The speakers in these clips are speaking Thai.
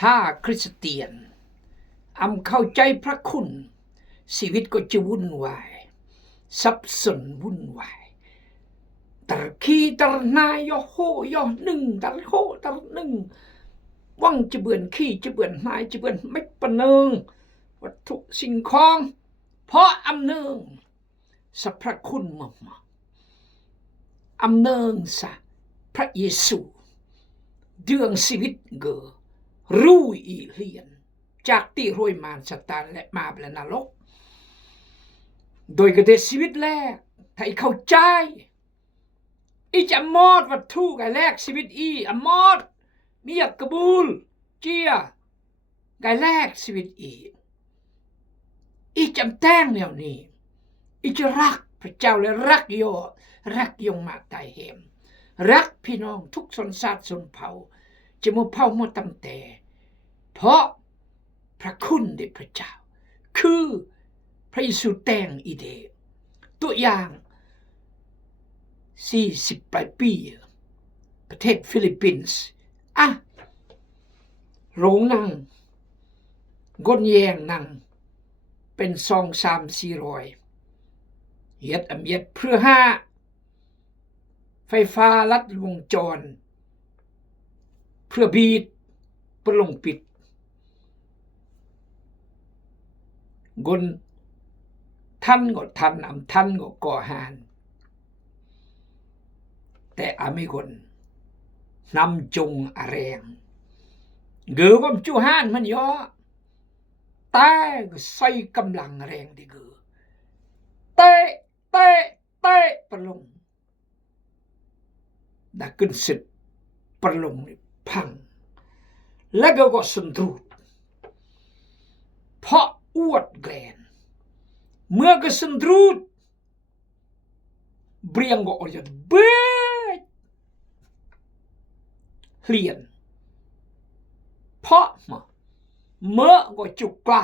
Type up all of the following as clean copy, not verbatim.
ถ้าคริสเตียนเข้าใจพระคุณชีวิตก็จะวุ่นวายสับสนวุ่นวายตรขี้ตรนายยโหยหนึ่งตรโหตรหนึ่งว่างจะเบื่อขี้จะเบื่อนายจะเบื่อนไม่ปะเนืองวัตถุสิ่งของเพราะอำเนืองสัพพระคุณมาอำเนืองสะพระเยซูเดืองชีวิตเกอรู้อีเลียนจากตีรวยมารสตานและมาเปลนรกโดยกระเดชีวิตแรกถ้าเข้าใจอีจะมอดวัตถุกันแรกชีวิตอมอดมีอยากกบูลเจียกันแรกชีวิตอีจำแต้งแนวนี้อีจะรักพระเจ้าและรักยงมาตายเหมรักพี่น้องทุกชนชาติชนเผ่าจะมาเผ่ามาตั้งแต่เพราะพระคุณเดชพระเจ้าคือพระเยซูแต่งอีเดตัวอย่าง40 ปลายปีประเทศฟิลิปปินส์โรงนั่งก้นแยงนั่งเป็น2-3-400เฮ็ดเพื่อไฟฟ้าลัดวงจรเพื่อบีดประลงปิดกนท่านก็ทันท่านก็ก่อหานแต่ไม่คนนำจงแรงเกือว่าจูหานมันย่อแต่ใส่กำลังแรงดีเกือเตะประลงดักขึ้นสิประลงพังแล้วก็สุนทรูเพราะอวดแกลนเมื่อก็สุนทรูเบียงก็ออกจากเบิดเลียนเพราะเมื่อก็จุกกล้า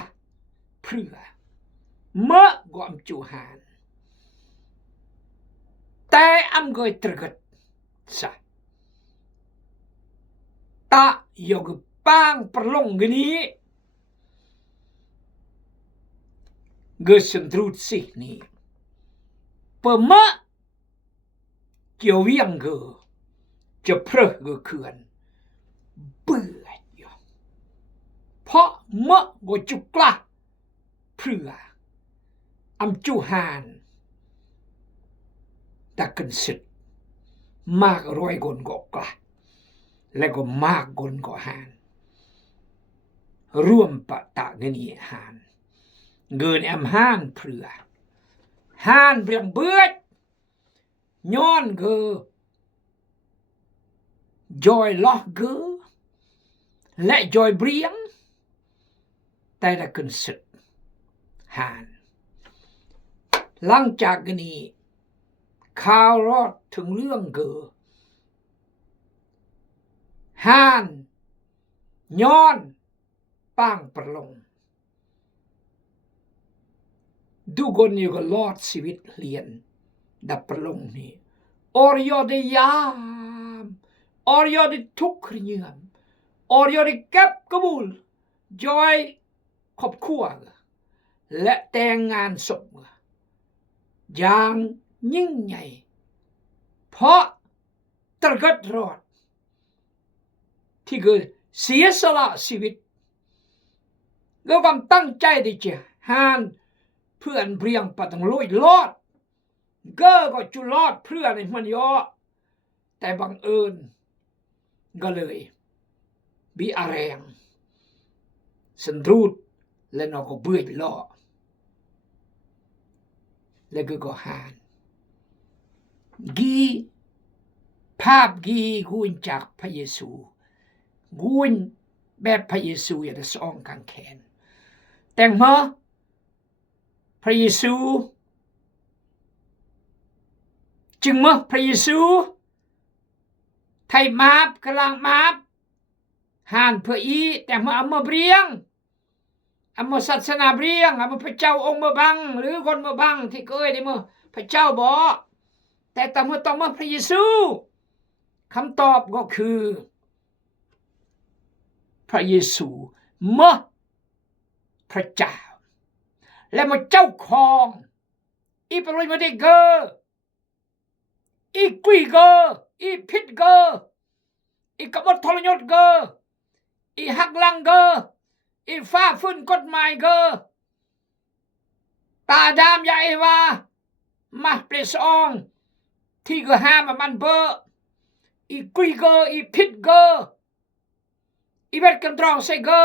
เพื่อเมื่อก็จูหานแต่ก็ตรึกซะตายกปังประลงกนี้เกิดสันทรูสินี่เปิดมะเกี่ยวเวียงเกอจะเพลเกอเขื่อนเบื่ออยู่เพราะมะก็จุกละเพื่อจูหานแต่กันสิมากร้อยคนก็กละและก็มากคนก็หานร่วมปะตะเงินหานเงินห้านเพื่อห้านเบียงเบือดย้อนเกอจอยล็อกเกอและจอยเบียงแต่ละกันสิหานหลังจากนี้ข่าวรอดถึงเรื่องเกอห้านย้อนป้างประลงดูคนอยู่ก็รอดชีวิตเลียนดับประลงนี่อรยอได้ยามอรยอได้ทุกข์เยื่อมอรยอได้เก็บกบูลจอยครอบครัวและแต่งงานศพอย่างยิ่งใหญ่เพราะตระกัดรอดที่เกิดเสียสละชีวิตแล้วความตั้งใจที่จะหานเพื่อนเพียงปะตังลุยรอดก็จุลอดเพื่อนในมันย่อแต่บังเอิญก็เลยบีอาแรงสันรูดและนก็เบื่อล้อแล้วก็หานกีภาพกีกุนจากพระเยซูกุนแบบพระเยซูอย่างสองกางแขนแต่เมื่อพระเยซูจึงเมื่อพระเยซูไทยมาบกำลังมาบหานเพื่อแต่เมื่อมาเบียงมาศาสนาเบียงมาพระเจ้าองค์มาบังหรือคนมาบังที่เคยได้เมื่อพระเจ้าบอกแต่เมื่อต้องมาพระเยซูคำตอบก็คือพ ระเยซูเมื่อพระเจ้าและมาเจ้าของอีปรอยมาได้เกออีกุยเกออีพิษเกออีกบฏทรยศเกออีหักหลังเกออีฟ้าฟื้นกฎหมายเกอตาดามใหญ่ว่ามาเปรสองที่ก็ห้ามมันเบออีกุยเกออีพิษเกออีเวทกันตรองเซเกอ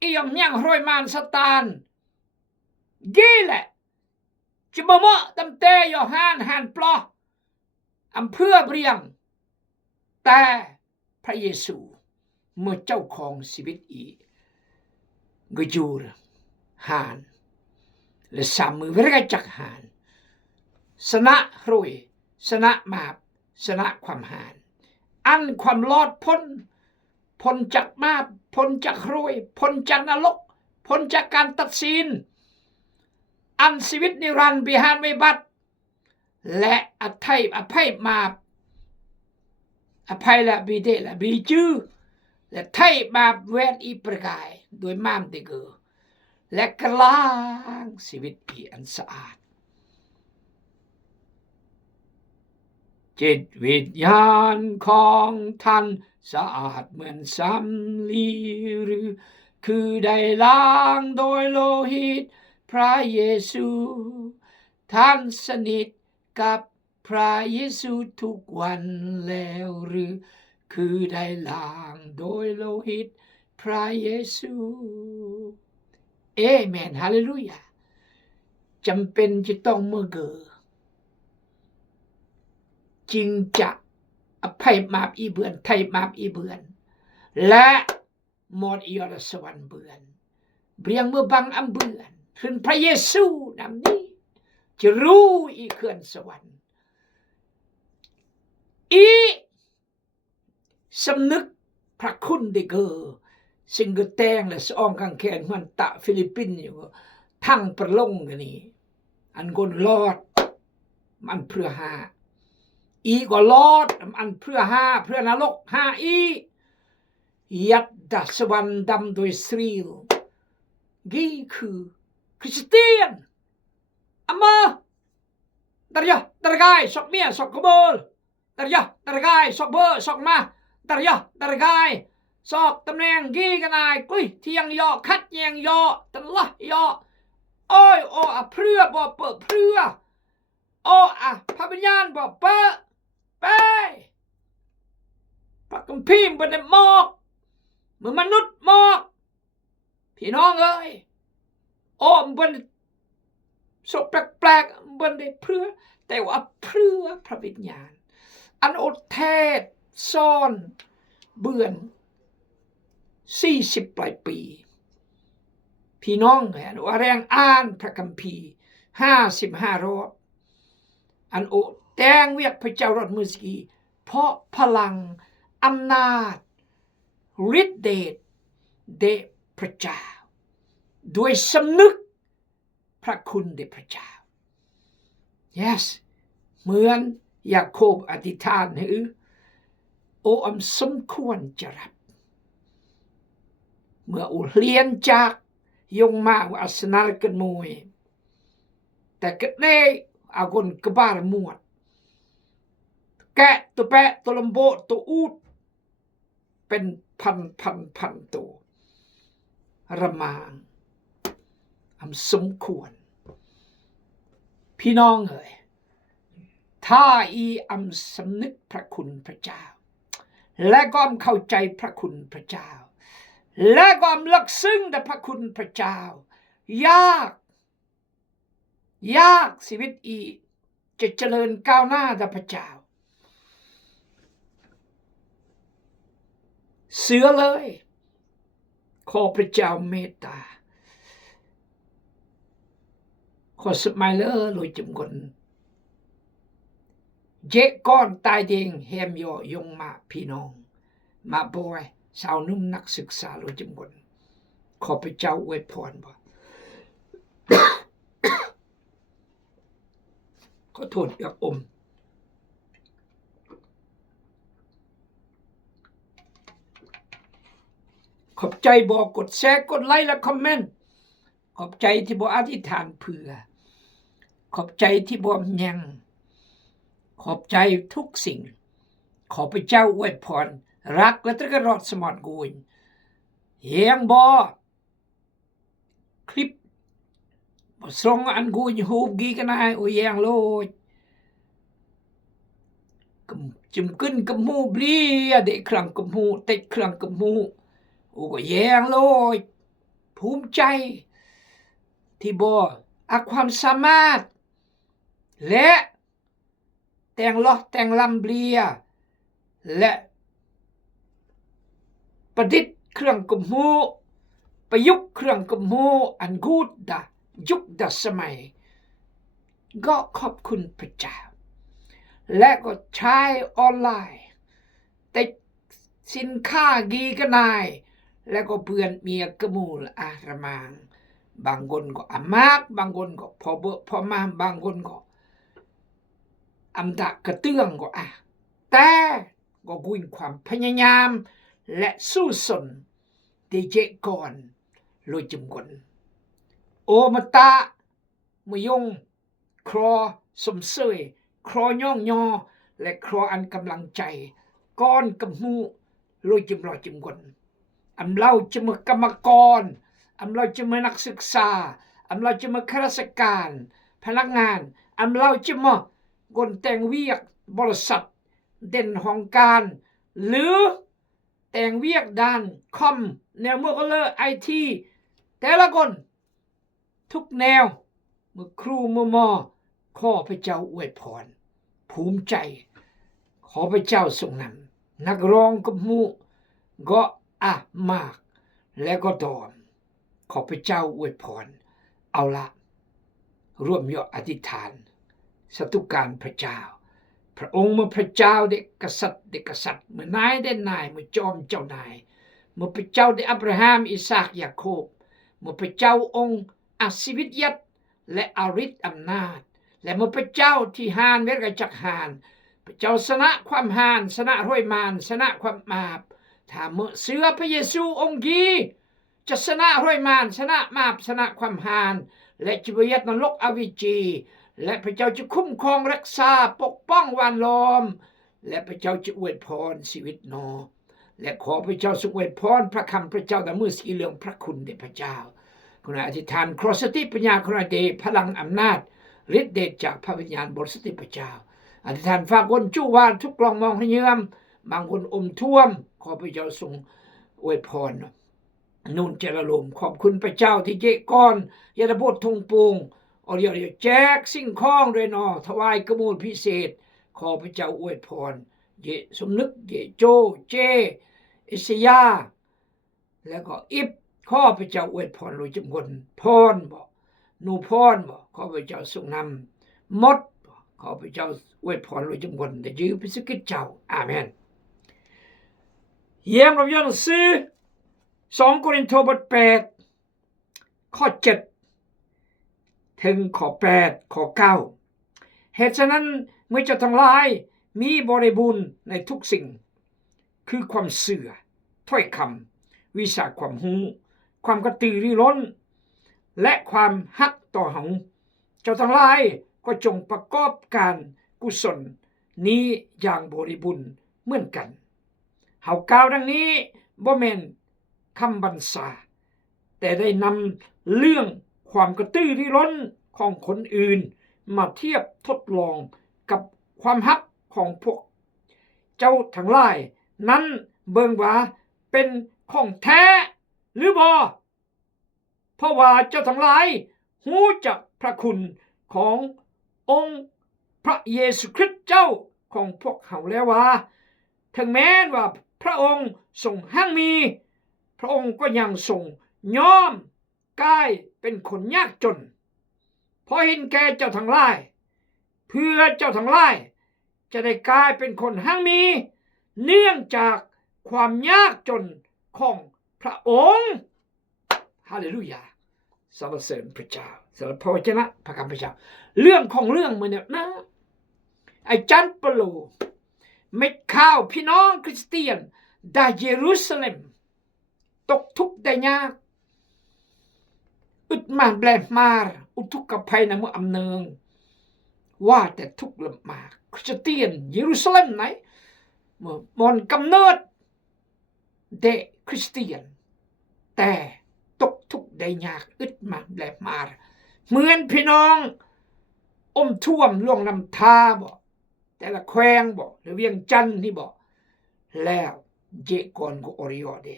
อียำยังรอยมานสตานยี่แหละจะบ่มาตำเตยอหันปลออำเพื่อเรียงแต่พระเยซูเมื่อเจ้าของชีวิตอีกจูรหานและสามมือเวรจักหานสนะรวยสนะมาบสนะความหานอันความรอดพ้นจากมาบพ้นจากรวยพ้นจากนรกพ้นจากการตัดสินอันชีวิตนิรันดร์บิหารไม่บัดและอภัยมาบอภัยละบีเดละบีจื้อและไทยมาเวทอีประกายโดยมามเตเกอและกลางชีวิตอีอันสะอาดจิตวิญญาณของท่านสะอาดเหมือนสำลีหรือคือได้ล้างโดยโลหิตพระเยซูท่านสนิทกับพระเยซูทุกวันแล้วหรือคือได้ล้างโดยโลหิตพระเยซูเอเมนฮาเลลูยาจำเป็นจะต้องเมื่อเกิดจริงจะอภัยมาบอีเบือนไทยมาบอีเบือนและหมดอียรสวรรค์เบือนเบียงเมื่อบังอำเบือนขึ้นพระเยซูนำนี้จะรู้อีเขื่อนสวรรค์อีสำนึกพระคุณได้เกอสิ่งก็แตงและสองข้างแขนมันตะฟิลิปปินส์อยู่ทั้งประลงกันนี้อันคนรอดมันเพื่อหาอีก็รอดอันเพื่อหาเพื่อนรกหาอียัดดัสวรรค์ดำโดยสรีลกี่คือคริสเตียนอเมอดารยะดารกายสอกเมียสอกกบลดารยะดารกายสอกเบอร์สอกมาดารยะดารกายสอกตำแหน่งกี่กันนายกุยที่ยังยอคัดยังยอตละยอโอ้ยโอ้เพื่อบ่เปิดเพื่อโอ้พระวิญญาณบ่เปิดไปพระคัมภีร์บ่ได้มอกเหมือนมนุษย์มอกพี่น้องเอ้ยโอ้มันสกแปลกๆมันได้เพื่อแต่ว่าเพื่อพระวิญญาณอันอดเทศซ่อนเบื่อน40 ปลายปีพี่น้องเห็นว่าแรงอ่านพระคัมภีร์55 รอบอันโอแตงเวียกพระเจ้ารอดมือสกีเพราะพลังอำนาจฤทธิเดชเดชพระเจ้าด้วยสำนึกพระคุณเดชพระเจ้า yes เหมือนยาโคบอธิษฐานหรือโอ้สมควรจะรับเมื่ออุเลียนจากยงมาว่าสนาลกันมวยแต่ก็ได้อากนกบาลมวดแกะตัวแปะตัวลำโบตัวอูดเป็นพันตัวระมางสมควรพี่น้องเอ๋ยถ้าอีสำนึกพระคุณพระเจ้าและก็เข้าใจพระคุณพระเจ้าและก็ลึกซึ้งในพระคุณพระเจ้ายากชีวิตอีจะเจริญก้าวหน้าในพระเจ้าเสือเลยขอพระเจ้าเมตตาขอสมัยเลยลอยจมกนเจก้อนตายเดงเฮมโยยงมาพี่น้องมาบอยสาวนุ่มนักศึกษาลอยจมกนขอพระเจ้าอวยพรบ่ขอโทษกับ ขอบใจบอกกดแชร์กดไลค์และคอมเมนต์ขอบใจที่บอกอธิษฐานเผื่อขอบใจที่บอกยังขอบใจทุกสิ่งขอพระเจ้าอวยพรรักและตรอดสมอดกุยเฮียงบอคลิปส่งอันกุยฮูบกีกันไอโอเฮียงโลดจุมขึ้นกับมูบลีเด็กครั้งกับมูเต็กครั้งกับมูโอ้ก็แยงโลยภูมิใจที่บอความสามารถและแต่งล้อแต่งลำเลียและประดิษฐ์เครื่องกับมูประยุกต์เครื่องกับมูอันกูดดะยุคดะสมัยก็ขอบคุณพระเจ้าและก็ใช้ออนไลน์แต่สินค้ากีกันนายแล้วก็เพื่อนเมียกมูลอาระมางบางคนก็อามากบางคนก็พอเบอพอมาบางคนก็อำดะกระเตื้องก็แต่ก็กุยความพยายามและสู้สนที่เจก่อนโลยจมกนโอมตะมยงครอสมเสยครอย่องยอและครออันกำลังใจก้อนกำมูโลยจมรอจมกนอำเล่าจะมากรรมกรอำเล่าจะมานักศึกษาอำเล่าจะมาข้าราชการพนักงานอำเล่าจะมากนแต่งเวียกบริษัทเด่นของการหรือแต่งเวียกด้านคอมแนวเมื่อก็เลอไอทีแต่ละคนทุกแนวเมื่อครูมอขอพระเจ้าอวยพรภูมิใจขอพระเจ้าทรงนำนักร้องกับมูก็มากและก็ดอมขอพระเจ้าอวยพรเอาละร่วมยออธิษฐานสาธุการพระเจ้าพระองค์เมื่อพระเจ้าเด็กกษัตริย์เด็กกษัตริย์เมื่อนายได้นายเมื่อจอมเจ้านายเมื่อพระเจ้าได้อับราฮัมอิสาคยาโคบเมื่อพระเจ้าองค์อาศิวิตยัตและอฤทธิ์อำนาจและเมื่อพระเจ้าที่หานเวรกจักหานพระเจ้าชนะความหานชนะร้อยมารชนะความมาบถ้าเมื่อเสือพระเยซูองค์กีจะชนะร้อยมารชนะมาบชนะความหานและจิบยัตนรกอวิจีและพระเจ้าจะคุ้มครองรักษาปกป้องวันล้อมและพระเจ้าจะอวยพรชีวิตนอและขอพระเจ้าทรงอวยพรพระคำพระเจ้าแต่มือสีเหลืองพระคุณแด่พระเจ้าคุณอธิษฐานครอสติปัญญาคุณเดชพลังอำนาจฤทธิ์เดชจากพระวิญญาณบริสุทธิ์พระเจ้าอธิษฐานฝากคนจู้วานทุกกลองมองให้เยื่อมบางคนอมท่วมขอพระเจ้าทรงอวยพรนุ่นเจริญลมขอบคุณพระเจ้าที่เจก้อนยาดบดทงปูงอริยแจกสิ่งของด้วยนอถวายกระมูลพิเศษขอพระเจ้าอวยพรเยสมนึกเยโจเจอิสยาแล้วก็อิบขอพระเจ้าอวยพรโดยจำนวนพรบอกนูพรบอกขอพระเจ้าทรงนำมดขอพระเจ้าอวยพรโดยจำนวนแต่ยืมพิสกิจเจ้าอาเมนเยี่ยมเราย้อนซื้อ2 โครินธ์บท 8 ข้อ 7 ถึงข้อ 8 ข้อ 9เหตุฉะนั้นเมื่อเจ้าทั้งหลายมีบริบูรณ์ในทุกสิ่งคือความเสื่อถ้อยคำวิชาความรู้ความกระตือรือร้นและความฮักต่อเฮาเจ้าทั้งหลายก็จงประกอบการกุศลนี้อย่างบริบูรณ์เหมือนกันเฮากล่าวดังนี้บ่แม่นคำบัญชาแต่ได้นำเรื่องความกระตือรือร้นของคนอื่นมาเทียบทดลองกับความฮักของพวกเจ้าทั้งหลายนั้นเบิ่งว่าเป็นของแท้หรือบ่เพราะว่าเจ้าทั้งหลายรู้จักพระคุณขององค์พระเยซูคริสต์เจ้าของพวกเขาแล้วว่าถึงแม้ว่าพระองค์ทรงหั่งมีพระองค์ก็ยังทรงยอมกลายเป็นคนยากจนเพราะเห็นแก่เจ้าทั้งหลายเพื่อเจ้าทั้งหลายจะได้กลายเป็นคนหั่งมีเนื่องจากความยากจนของพระองค์ฮาเลลูยาสรรเสริญพระเจ้าสรรพระวจนะพระคำพระเจ้าเรื่องของเรื่องมันเนี่ยนะไอ้จันเปโลเม็ดข้าวพี่น้องคริสเตียนได้เยรูซาเล็ม ตกทุกข์ได้ยากอึดมาแบลมาอุทุกภัยนะเมื่ออำเนืองว่าแต่ทุกข์ลำบากคริสเตียนเยรูซาเล็มไหนเมื่อมอนกำเนิดเด็กคริสเตียนแต่ตกทุกข์ได้ยากอึดมาแบลมาเหมือนพี่น้องท่วมล่วงน้ำท่าบ่แต่ละแควงบ่หรือเวียงจันทน์นี่บ่แล้วเจก่อนก็อริยอเด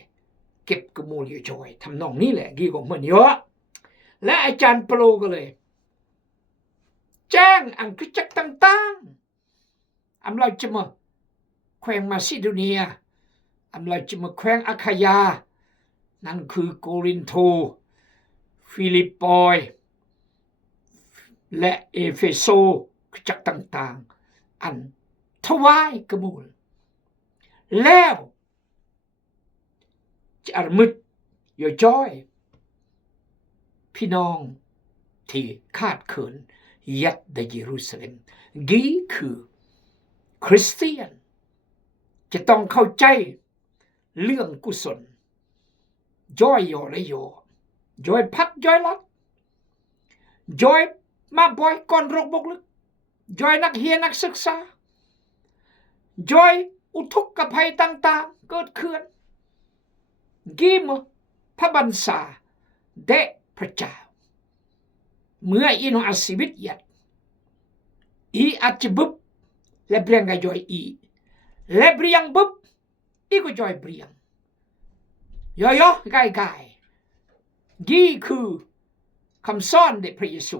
เก็บกระมูลอยู่จอยทำนองนี้แหละกี่ของมันเยอะและอาจารย์โปรก็เลยแจ้งอังกฤษจักต่างๆอำเราจะมาแขวงมาซิโดเนียอำเราจะมาแขวงอาคายานั่นคือโกรินโตฟิลิปปอยและเอเฟโซจักต่างๆอันถวายกระมูลแล้วจะอมึดอยู่จอยพี่น้องที่คาดเขินยัดในเยรูซาเล็มกี่คือคริสเตียนจะต้องเข้าใจเรื่องกุศลย่อยย่อและย่อย่อยพักย่อยลัดย่อยมาบ่อยก่อนโรคบกลึกย่อยนักเรียนนักศึกษาย่อยอุทกภัยต่างๆเกิดขึ้นกี่มพระบัญชาเดพระเจ้าเมื่ออินอาศิวิตยัดอีอาจบุบและเบรียงก็ย่อยอีและเบรียงบุบอีก็ย่อยเบรียงย่อยๆไกลๆกี่คือคำสอนเดพระเยซู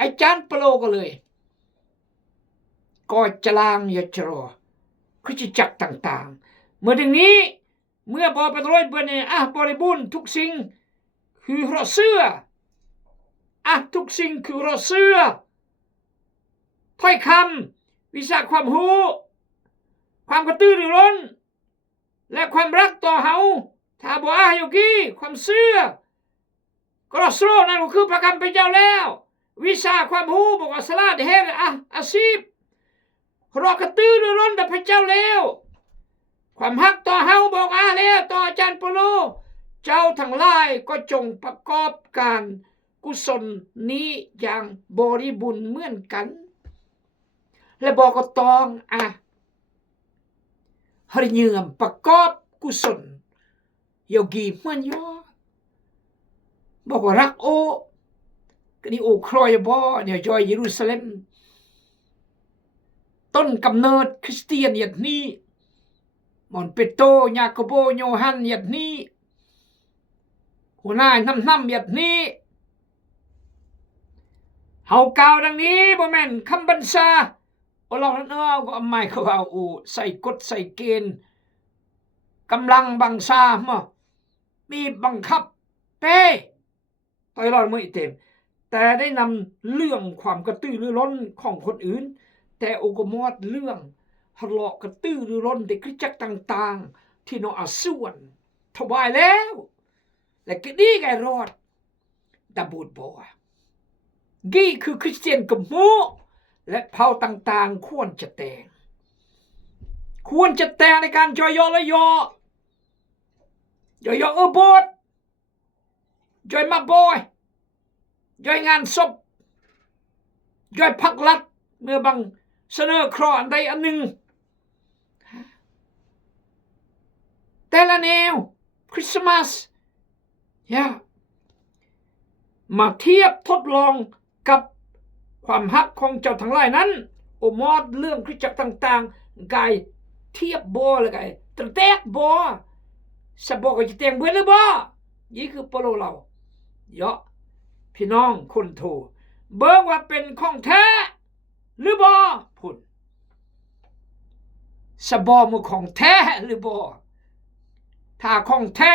อาจารย์เปโลก็เลยก็จลางยจรอคริสตจักรต่างๆเมื่อดังนี้เมื่อบอปตรอยเบเนบริบูรณ์ทุกสิ่งคือรอเสื้อทุกสิ่งคือรอเสื้อถ้อยคำวิชาความรู้ความกระตือรือร้นและความรักต่อเฮาถ้าบ่อยู่กี้ความเสื้อกรอสโลนั่นก็คือประกันเป็นเจ้าแล้ววิชาความรู้บอกว่าสลาดเฮดอาชีพรอกระตือรือร้นแต่พระเจ้าแล้วความฮักต่อเฮาบอกแล้วต่ออาจารย์เปโลเจ้าทั้งหลายก็จงประกอบการกุศลนี้อย่างบริบูรณ์เหมือนกันและบอกก็ต้องหริเยือมประกอบกุศลโยกีเหมือนย่อบอกว่ารักโอก็นี่โอครอยบ่เนี่ยจอยเยรูซาเล็มต้นกำเนิดคริสเตียนอย่างนี้มอนเปโตรยาโคโบโยฮันอย่างนี้หัวหน้าน้ำอย่างนี้เฮากล่าวดังนี้บ่แม่นคำบัญชาเรานั้นก็หมายเขาเอาใส่กฎใส่เกณฑ์กำลังบังชามีบังคับเป้ต่อยรอดมือเต็มแต่ได้นำเรื่องความกระตือรือร้นของคนอื่นแต่โอกมอดเรื่องทะเลาะกระตือรือร้นเด็กคริสตจักรต่างๆที่น้องส่วนถวายแล้วและก็ดีไงรอดดับบูดบัวกี่คือคริสเตียนกับโมและเผ่าต่างๆควรจะแต่งในการจอยและย่อบดจอยมาบอยจอยงานศพจอยพักลัดเมื่อบางเสนอครออันใดอันหนึ่งแต่ละแนวคริสต์มาสมาเทียบทดลองกับความฮักของเจ้าทั้งหลายนั้นมอดเรื่องคริสตจักรต่างๆกายเทียบบ่เลยกายตะแตกบ่สะบ่ก็จะแต่งเบิดหรือบ่นี่คือโปโลเราเยาะพี่น้องคนโทเบิ่งว่าเป็นของแท้หรือบ่พุ่นสะบ่มือของแท้หรือบ่ถ้าของแท้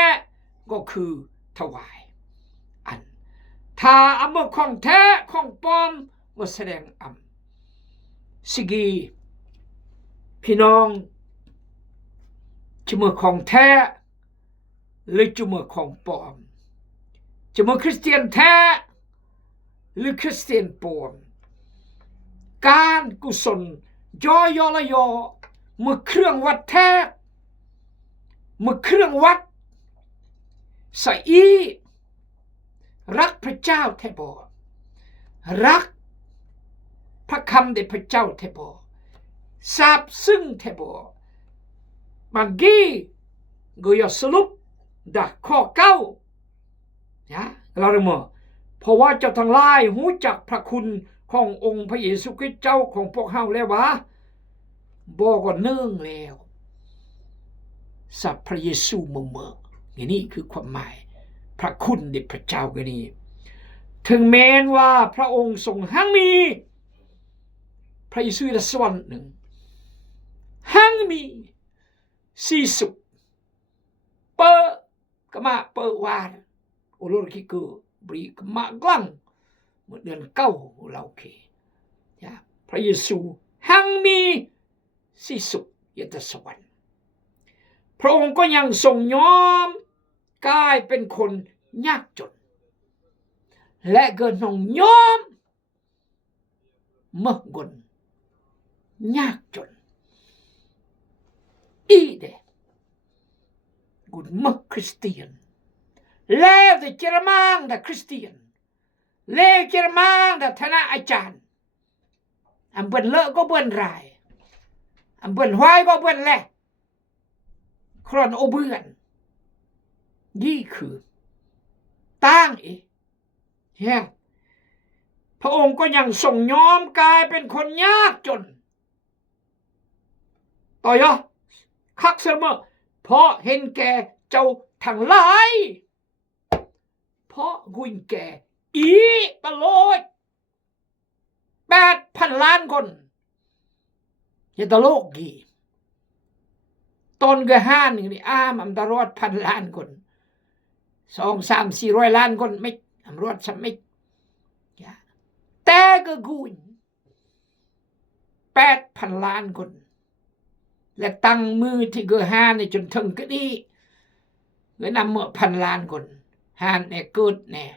ก็คือถวายถ้าอำมือของแท้ของปลอมว่าแสดงสิกีพี่น้องจะมือของแท้หรือจะมือของปลอมจะมือคริสเตียนแท้หรือคริสเตียนปลอมการกุศลย่อละยอมือเครื่องวัดแท้มือเครื่องวัด ใส่อีรักพระเจ้าแท้บ่รักพระคำเดพระเจ้าแท้บ่ซาบซึ้งแท้บ่มันกี้ก็อย่าสรุปดักข้อเก้าเราเรียกว่าเพราะว่าเจ้าทั้งหลายรู้จักพระคุณขององค์พระเยซูคริสต์เจ้าของพวกเฮาแล้ววะบ่ก็เนื่องแล้วสัพพระเยซูเมื่อนี่คือความหมายพระคุณเดพระเจ้าก็นี่ถึงแม้นว่าพระองค์ทรงหั่งมีพระเยซูในสวรรค์หนึ่งหั่งมีสี่สุขเปิดกมาเปิดวานอุลคิกูบรีกมากลังเมื่อเดือนเก้าเราเคพระเยซูหั่งมีสี่สุขยตสวรรค์พระองค์ก็ยังทรงยอมกลายเป็นคนยากจนและก็ทรงยอมเมื่อกนยากจนอีเดกุนเมื่อคริสเตียนแล้วแต่เจรมังแต่คริสเตียนเล่เจรมังแต่ธนาอาจารย์อันเบิ่นเลอะก็เบิ่นรายอันเบิ่นห้อยก็เบิ่นแหละครอนโอเบื่อนนี่คือตั้งพระองค์ก็ยังทรงยอมกลายเป็นคนยากจนต่อยะคักเสมอเพราะเห็นแก่เจ้าทั้งหลายเพราะกุญแก่อีตลอด8,000 ล้านคนอย่าตลกกี่ตอนก็ห้าหนึ่งนี่อัมตรอด1,000 ล้านคน2, 3, 400 ล้านคนไม่อัมรอดสัมไม่แต่ก็กุญ8,000 ล้านคนและตั้งมือที่เกิดห้าในจนถึงก็ดีเงินนำเมื่อ1,000 ล้านคนห้านเนี่ยเกิดเนี่ย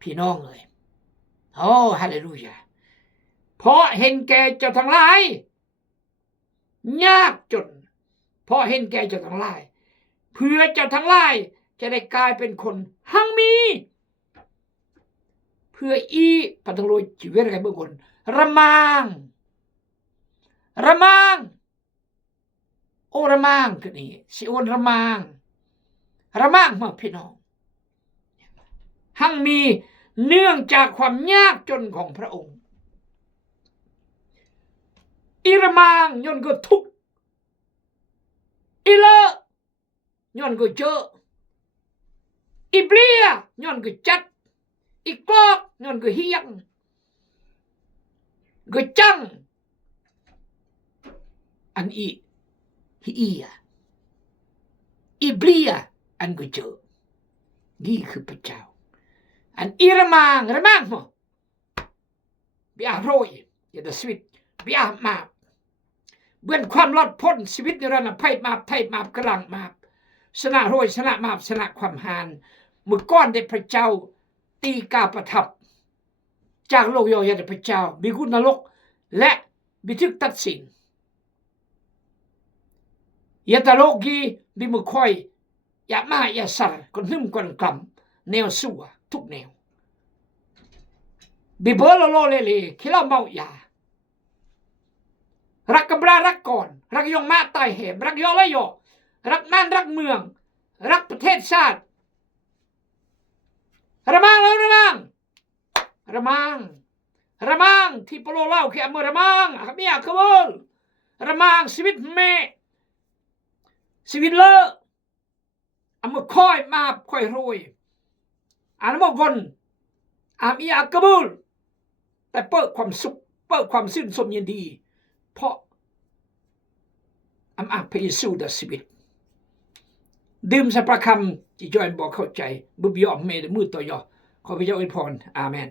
พี่น้องเลยโอ้ฮาเลลูยาเพราะเห็นแก่เจ้าทั้งหลายยากจนเพราะเห็นแก่เจ้าทั้งหลายเพื่อเจ้าทั้งหลายจะได้กลายเป็นคนหั่งมีเพื่ออีปัตโลชีวิตอะไรบางคนระมังโอระมังก็นี่สิโอนระมังมาพี่น้องหั่งมีเนื่องจากความยากจนของพระองค์อิระมังย้อนก็ทุกข์อิเลย้อนก็เจออิเบลียย้อนก็จัดอีกลอกย้อนก็เฮียงก็จังอันอีเบลียอันก็เจอนี่คือพระเจ้าอันอิระมังมั้งบิอาโรยอย่าได้สวิตบิอามาเบื้องความรอดพ้นชีวิตในระดับไพ่มาไทยมากลางมาชนะโรยชนะมาชนะความหานเมื่อก้อนได้พระเจ้าตีกาประทับจากโลกยอยาได้พระเจ้ามีกุนรกและบิทึกตัดสินยาตาโลกีบิมือคอยอย่ามาอย่าสารคนนึ่มคนกลำแนวสู้ทุกแนวบิเบอร์โลเลคิลาเมายารักกับรักก่อนรักยงมาตายเหบรักยอและยอรักบ้านรักเมืองรักประเทศชาติระมังที่ปโลเล่าแค่เมื่อระมังอาเมียขบวนระมังชีวิตเมชีวิตเลออามาค่อยมาค่อยรวยอันนั้นคนอามีอักบุลแต่เปิดความสุขเปิดความชื่นชมยินดีเพราะพระเยซูได้ชีวิตดื่มสัพพะคำที่จอยบอกเข้าใจบุบยอมเมดมือต่อยอขอพระเจ้าอวยพรอาเมน